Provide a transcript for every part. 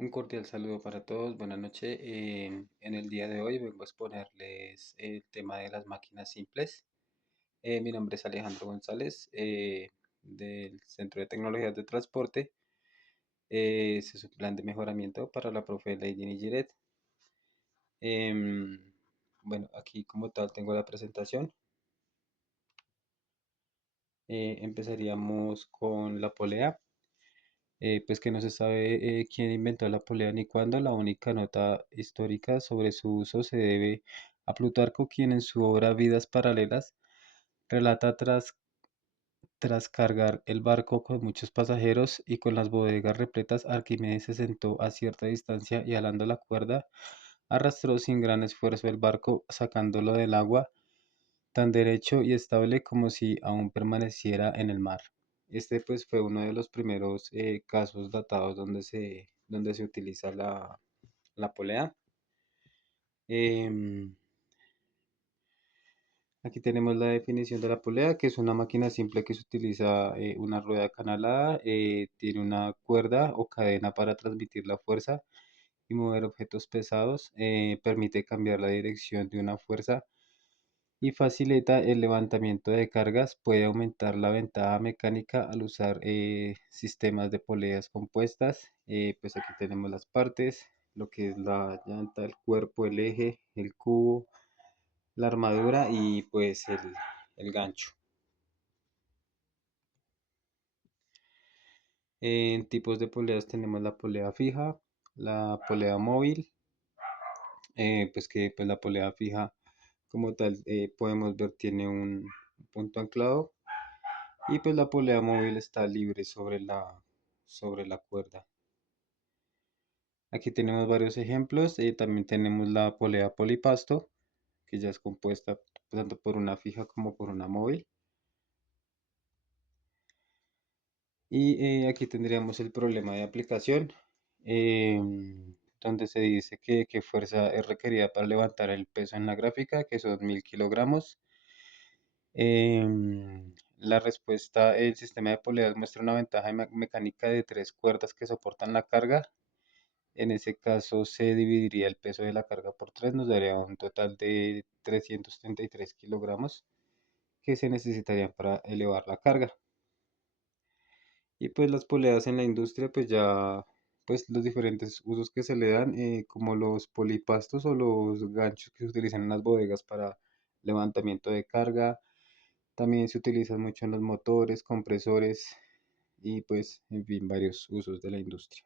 Un cordial saludo para todos, buenas noches. En el día de hoy vengo a exponerles el tema de las máquinas simples. Mi nombre es Alejandro González, del Centro de Tecnologías de Transporte. Ese es un plan de mejoramiento para la profe Lady Nigiret. Em, bueno, aquí como tal tengo la presentación. Empezaríamos con la polea. Pues que no se sabe quién inventó la polea ni cuándo. La única nota histórica sobre su uso se debe a Plutarco, quien en su obra Vidas Paralelas relata tras cargar el barco con muchos pasajeros y con las bodegas repletas, Arquímedes se sentó a cierta distancia y alando la cuerda, arrastró sin gran esfuerzo el barco, sacándolo del agua tan derecho y estable como si aún permaneciera en el mar. Este pues fue uno de los primeros casos datados donde se utiliza la polea. Em, Aquí tenemos la definición de la polea, que es una máquina simple que se utiliza una rueda canalada, tiene una cuerda o cadena para transmitir la fuerza y mover objetos pesados, permite cambiar la dirección de una fuerza y facilita el levantamiento de cargas. Puede aumentar la ventaja mecánica al usar sistemas de poleas compuestas. Pues aquí tenemos las partes, lo que es la llanta, el cuerpo, el eje, el cubo, la armadura y pues el gancho. En tipos de poleas tenemos la polea fija, la polea móvil, pues que pues la polea fija como tal podemos ver tiene un punto anclado. Y pues la polea móvil está libre sobre la cuerda. Aquí tenemos varios ejemplos. También tenemos la polea polipasto, que ya es compuesta tanto por una fija como por una móvil. Y aquí tendríamos el problema de aplicación, donde se dice que fuerza es requerida para levantar el peso en la gráfica, que son 1000 kilogramos. La respuesta, el sistema de poleas muestra una ventaja mecánica de tres cuerdas que soportan la carga. En ese caso se dividiría el peso de la carga por 3, nos daría un total de 333 kilogramos que se necesitarían para elevar la carga. Y pues las poleas en la industria, pues ya, pues los diferentes usos que se le dan, como los polipastos o los ganchos que se utilizan en las bodegas para levantamiento de carga. También se utilizan mucho en los motores, compresores y pues, en fin, varios usos de la industria.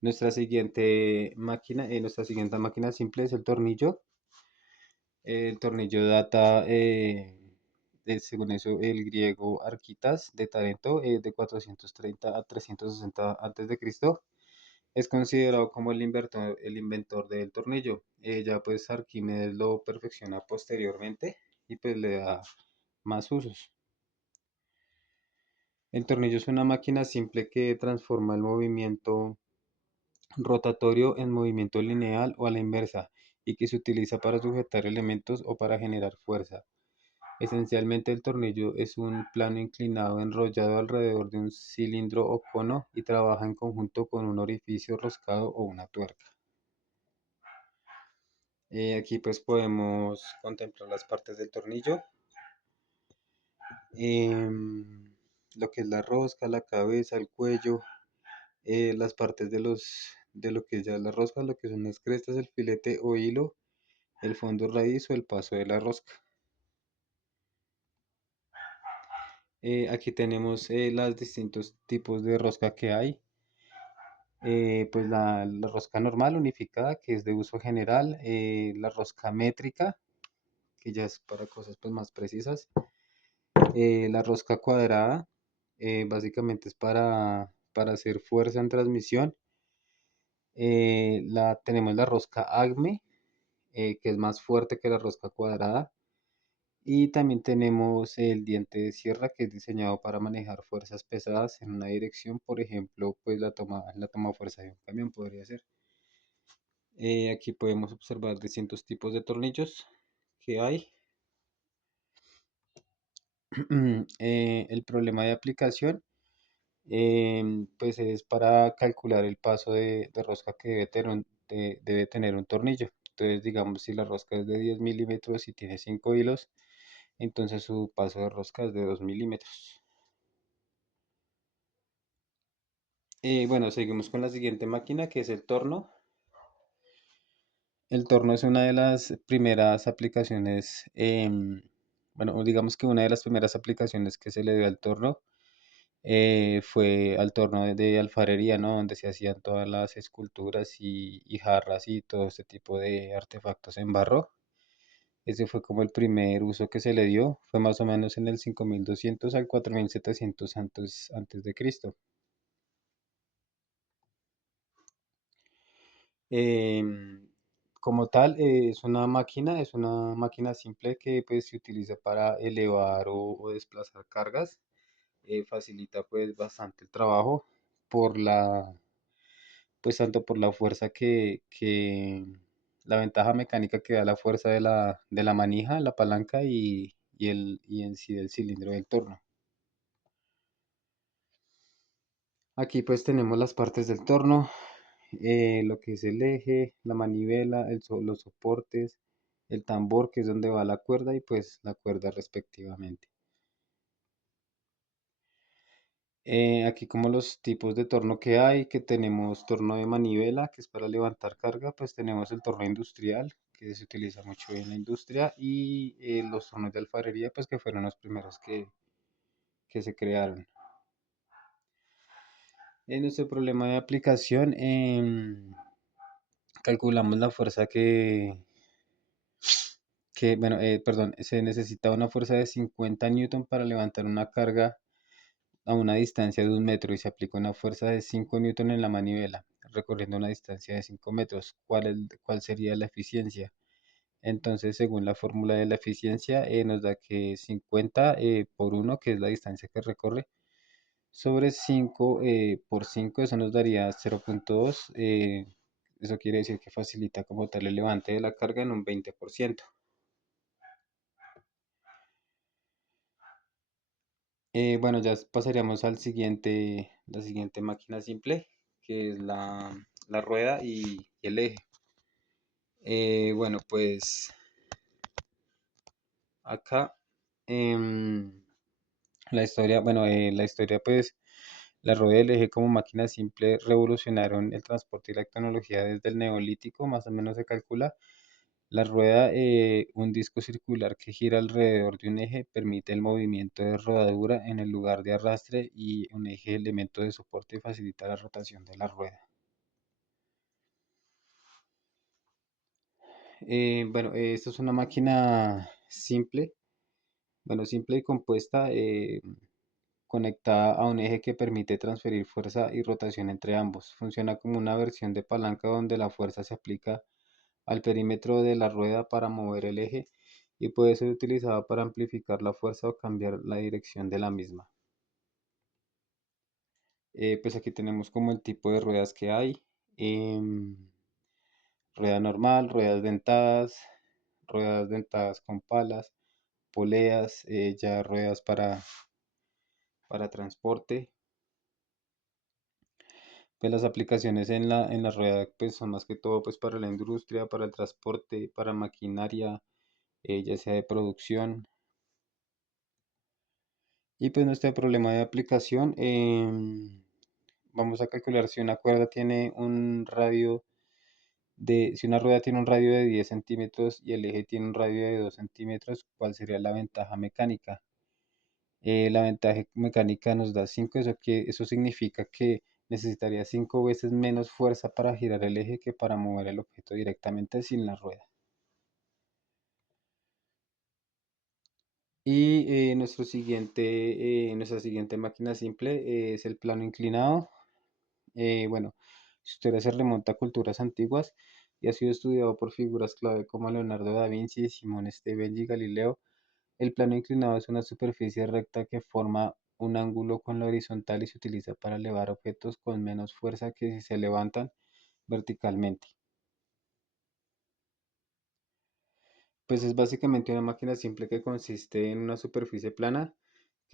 Nuestra siguiente máquina simple es el tornillo. El tornillo data, según eso, el griego Arquitas de Tarento, de 430 a 360 a.C. Es considerado como el inventor del tornillo. Ya pues Arquímedes lo perfecciona posteriormente y pues le da más usos. El tornillo es una máquina simple que transforma el movimiento rotatorio en movimiento lineal o a la inversa y que se utiliza para sujetar elementos o para generar fuerza. Esencialmente el tornillo es un plano inclinado enrollado alrededor de un cilindro o cono y trabaja en conjunto con un orificio roscado o una tuerca. Aquí pues podemos contemplar las partes del tornillo. em, lo que es la rosca, la cabeza, el cuello, las partes de lo que es ya la rosca, lo que son las crestas, el filete o hilo, el fondo raíz o el paso de la rosca. Aquí tenemos los distintos tipos de rosca que hay. Pues la rosca normal unificada, que es de uso general, la rosca métrica, que ya es para cosas pues, más precisas, la rosca cuadrada, básicamente es para hacer fuerza en transmisión. Tenemos la rosca ACME, que es más fuerte que la rosca cuadrada. Y también tenemos el diente de sierra, que es diseñado para manejar fuerzas pesadas en una dirección, por ejemplo, pues la toma fuerza de un camión podría ser. Aquí podemos observar distintos tipos de tornillos que hay. El problema de aplicación, Pues es para calcular el paso de rosca que debe tener un tornillo. Entonces, digamos, si la rosca es de 10 milímetros y tiene 5 hilos, entonces su paso de rosca es de 2 milímetros. Bueno, seguimos con la siguiente máquina que es el torno. El torno es una de las primeras aplicaciones, bueno, digamos que una de las primeras aplicaciones que se le dio al torno fue al torno de alfarería, ¿no? Donde se hacían todas las esculturas y jarras y todo este tipo de artefactos en barro. Ese fue como el primer uso que se le dio. Fue más o menos en el 5200 al 4700 antes de Cristo. Em, Como tal, es una máquina simple que pues se utiliza para elevar o desplazar cargas. Facilita pues bastante el trabajo por pues tanto por la fuerza la ventaja mecánica que da la fuerza de la manija, la palanca y en sí del cilindro del torno. Aquí pues tenemos las partes del torno, lo que es el eje, la manivela, los soportes, el tambor que es donde va la cuerda y pues la cuerda respectivamente. Aquí como los tipos de torno que hay, que tenemos torno de manivela, que es para levantar carga, pues tenemos el torno industrial, que se utiliza mucho en la industria, y los tornos de alfarería, pues que fueron los primeros que se crearon. En nuestro problema de aplicación, calculamos la fuerza bueno, perdón, se necesita una fuerza de 50 newton para levantar una carga a una distancia de 1 metro y se aplica una fuerza de 5 newton en la manivela, recorriendo una distancia de 5 metros. ¿Cuál sería la eficiencia? Entonces, según la fórmula de la eficiencia, nos da que 50 por 1, que es la distancia que recorre, sobre 5 por 5, eso nos daría 0,2. Eso quiere decir que facilita como tal el levante de la carga en un 20%. Bueno, ya pasaríamos la siguiente máquina simple, que es la rueda y el eje. Bueno, pues acá em, la historia pues, la rueda y el eje como máquina simple revolucionaron el transporte y la tecnología desde el neolítico, más o menos se calcula. La rueda, un disco circular que gira alrededor de un eje, permite el movimiento de rodadura en el lugar de arrastre y un eje elemento de soporte facilita la rotación de la rueda. Bueno, esta es una máquina simple, bueno, simple y compuesta, conectada a un eje que permite transferir fuerza y rotación entre ambos. Funciona como una versión de palanca donde la fuerza se aplica al perímetro de la rueda para mover el eje y puede ser utilizado para amplificar la fuerza o cambiar la dirección de la misma. Pues aquí tenemos como el tipo de ruedas que hay. em, Rueda normal, ruedas dentadas con palas, poleas, ya ruedas para transporte. Pues las aplicaciones en la rueda pues son más que todo pues para la industria, para el transporte, para maquinaria, ya sea de producción. Y pues nuestro problema de aplicación, vamos a calcular si una cuerda tiene un radio si una rueda tiene un radio de 10 centímetros y el eje tiene un radio de 2 centímetros, ¿cuál sería la ventaja mecánica? La ventaja mecánica nos da 5, eso significa que necesitaría 5 veces menos fuerza para girar el eje que para mover el objeto directamente sin la rueda. Y nuestra siguiente máquina simple es el plano inclinado. Bueno, su historia se remonta a culturas antiguas y ha sido estudiado por figuras clave como Leonardo da Vinci, Simón Stevens y Galileo. El plano inclinado es una superficie recta que forma un ángulo con la horizontal y se utiliza para elevar objetos con menos fuerza que si se levantan verticalmente. Pues es básicamente una máquina simple que consiste en una superficie plana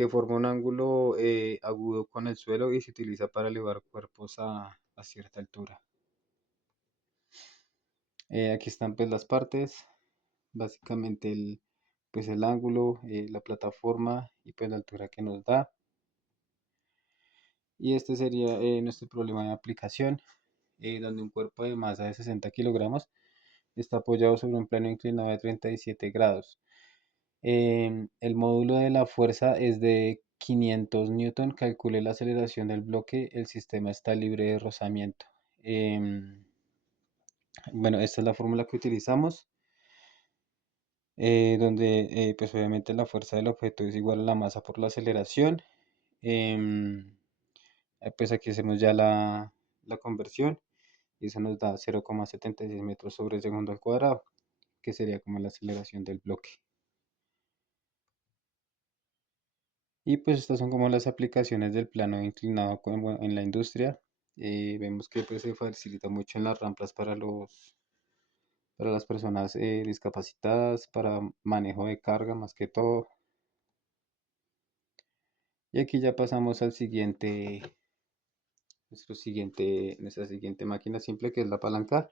que forma un ángulo agudo con el suelo y se utiliza para elevar cuerpos a cierta altura. Aquí están pues las partes, básicamente pues el ángulo, la plataforma y pues la altura que nos da. Y este sería nuestro problema de aplicación, donde un cuerpo de masa de 60 kilogramos está apoyado sobre un plano inclinado de 37 grados. El módulo de la fuerza es de 500 newton. Calcule la aceleración del bloque. El sistema está libre de rozamiento. Bueno, esta es la fórmula que utilizamos, donde pues obviamente la fuerza del objeto es igual a la masa por la aceleración. Em, pues aquí hacemos ya la conversión y eso nos da 0,76 metros sobre segundo al cuadrado, que sería como la aceleración del bloque. Y pues estas son como las aplicaciones del plano inclinado en la industria. Vemos que pues se facilita mucho en las rampas para las personas discapacitadas, para manejo de carga más que todo. Y aquí ya pasamos al nuestra siguiente máquina simple, que es la palanca.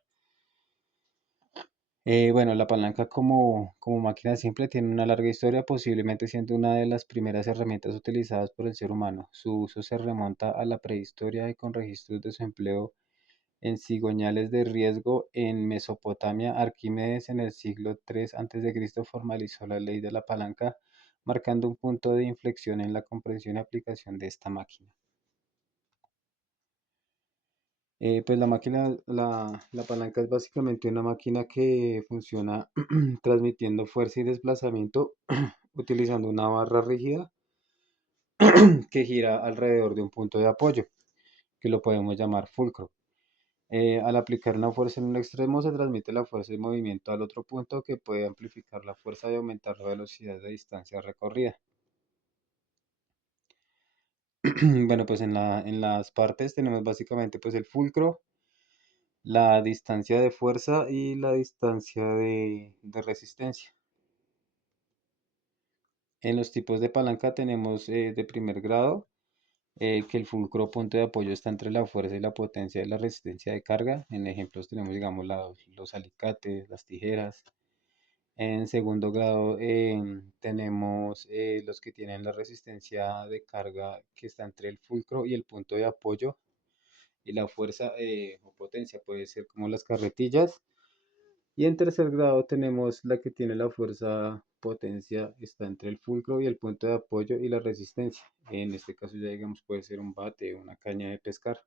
Bueno, la palanca como máquina simple tiene una larga historia, posiblemente siendo una de las primeras herramientas utilizadas por el ser humano. Su uso se remonta a la prehistoria y con registros de su empleo en cigüeñales de riesgo en Mesopotamia. Arquímedes en el siglo III a.C. formalizó la ley de la palanca, marcando un punto de inflexión en la comprensión y aplicación de esta máquina. Pues la palanca es básicamente una máquina que funciona transmitiendo fuerza y desplazamiento utilizando una barra rígida que gira alrededor de un punto de apoyo, que lo podemos llamar fulcro. Al aplicar una fuerza en un extremo se transmite la fuerza de movimiento al otro punto, que puede amplificar la fuerza y aumentar la velocidad de distancia recorrida. Bueno, pues en las partes tenemos básicamente pues el fulcro, la distancia de fuerza y la distancia de resistencia. En los tipos de palanca tenemos de primer grado, que el fulcro punto de apoyo está entre la fuerza y la potencia de la resistencia de carga. En ejemplos tenemos, digamos, los alicates, las tijeras. En segundo grado tenemos los que tienen la resistencia de carga que está entre el fulcro y el punto de apoyo, y la fuerza o potencia puede ser como las carretillas. Y en tercer grado tenemos la que tiene la fuerza potencia está entre el fulcro y el punto de apoyo y la resistencia. En este caso ya digamos puede ser un bate o una caña de pescar.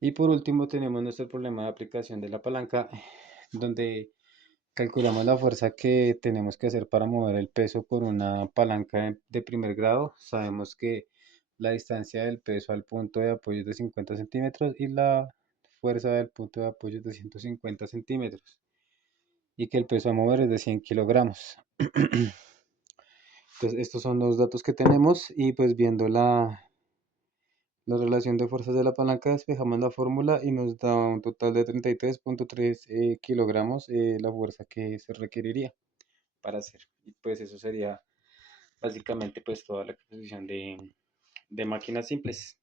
Y por último tenemos nuestro problema de aplicación de la palanca, donde calculamos la fuerza que tenemos que hacer para mover el peso por una palanca de primer grado. Sabemos que la distancia del peso al punto de apoyo es de 50 centímetros y la fuerza del punto de apoyo es de 150 centímetros, y que el peso a mover es de 100 kilogramos. Entonces, estos son los datos que tenemos y pues viendo la relación de fuerzas de la palanca despejamos la fórmula y nos da un total de 33,3 kilogramos, la fuerza que se requeriría para hacer. Y pues eso sería básicamente pues toda la exposición de máquinas simples.